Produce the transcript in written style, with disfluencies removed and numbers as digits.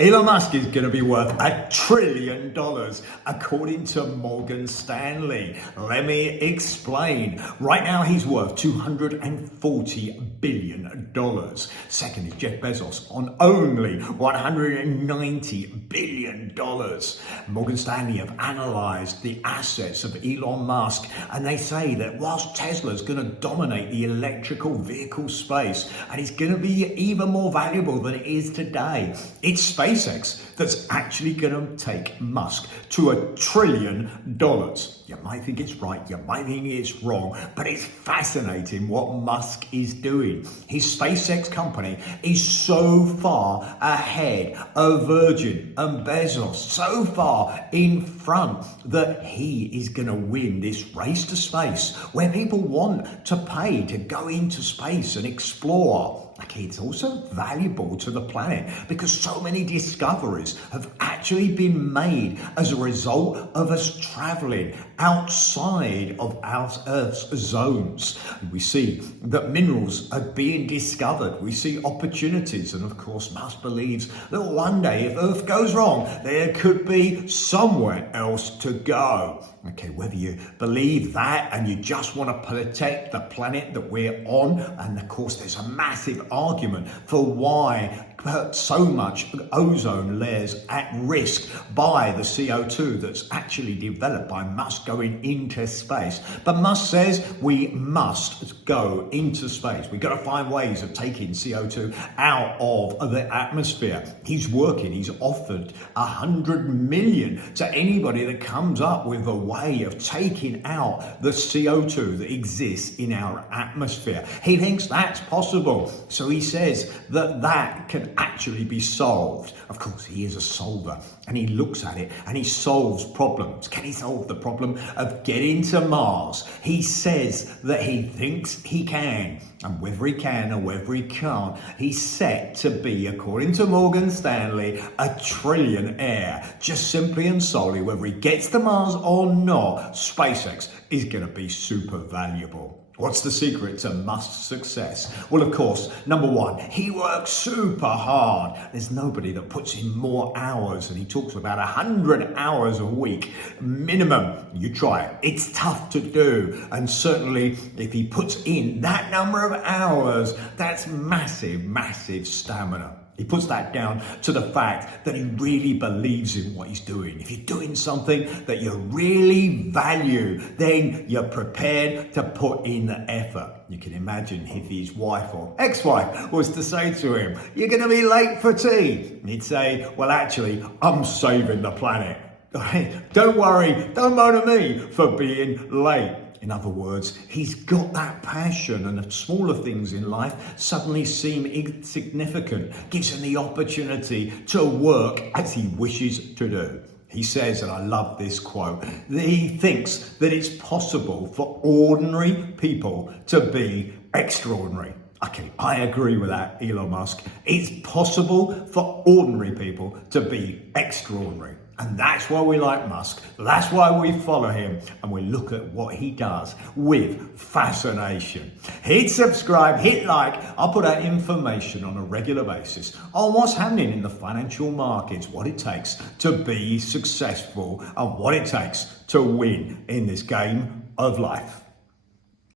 Elon Musk is going to be worth $1 trillion, according to Morgan Stanley. Let me explain. Right now, he's worth $240 billion. Second is Jeff Bezos on only $190 billion. Morgan Stanley have analyzed the assets of Elon Musk, and they say that whilst Tesla's going to dominate the electrical vehicle space, and it's going to be even more valuable than it is today, it's SpaceX that's actually going to take Musk to $1 trillion. You might think it's right, you might think it's wrong, but it's fascinating what Musk is doing. His SpaceX company is so far ahead of Virgin and Bezos, so far in front that he is going to win this race to space where people want to pay to go into space and explore. Okay, it's also valuable to the planet because so many discoveries have actually been made as a result of us traveling outside of our Earth's zones. We see that minerals are being discovered. We see opportunities. And of course, Musk believes that one day, if Earth goes wrong, there could be somewhere else to go. Okay, whether you believe that and you just want to protect the planet that we're on, and of course there's a massive argument for why so much ozone layers at risk by the CO2 that's actually developed by Musk going into space. But Musk says we must go into space. We've got to find ways of taking CO2 out of the atmosphere. He's working, he's offered 100 million to anybody that comes up with a way of taking out the CO2 that exists in our atmosphere. He thinks that's possible. So he says that that can actually be solved. Of course, he is a solver and he looks at it and he solves problems. Can he solve the problem of getting to Mars? He says that he thinks he can, and whether he can or whether he can't, he's set to be, according to Morgan Stanley, $1 trillionaire. Just simply and solely, whether he gets to Mars or not, SpaceX is going to be super valuable. What's the secret to Musk's success? Well, of course, number one, he works super hard. There's nobody that puts in more hours, and he talks about 100 hours a week minimum. You try it. It's tough to do. And certainly if he puts in that number of hours, that's massive, massive stamina. He puts that down to the fact that he really believes in what he's doing. If you're doing something that you really value, then you're prepared to put in the effort. You can imagine if his wife or ex-wife was to say to him, "You're going to be late for tea." He'd say, "Well, actually, I'm saving the planet. Don't worry, don't moan at me for being late." In other words, he's got that passion, and the smaller things in life suddenly seem insignificant. Gives him the opportunity to work as he wishes to do. He says, and I love this quote, that he thinks that it's possible for ordinary people to be extraordinary. Okay, I agree with that, Elon Musk. It's possible for ordinary people to be extraordinary. And that's why we like Musk. That's why we follow him. And we look at what he does with fascination. Hit subscribe, hit like. I'll put out information on a regular basis on what's happening in the financial markets, what it takes to be successful, and what it takes to win in this game of life.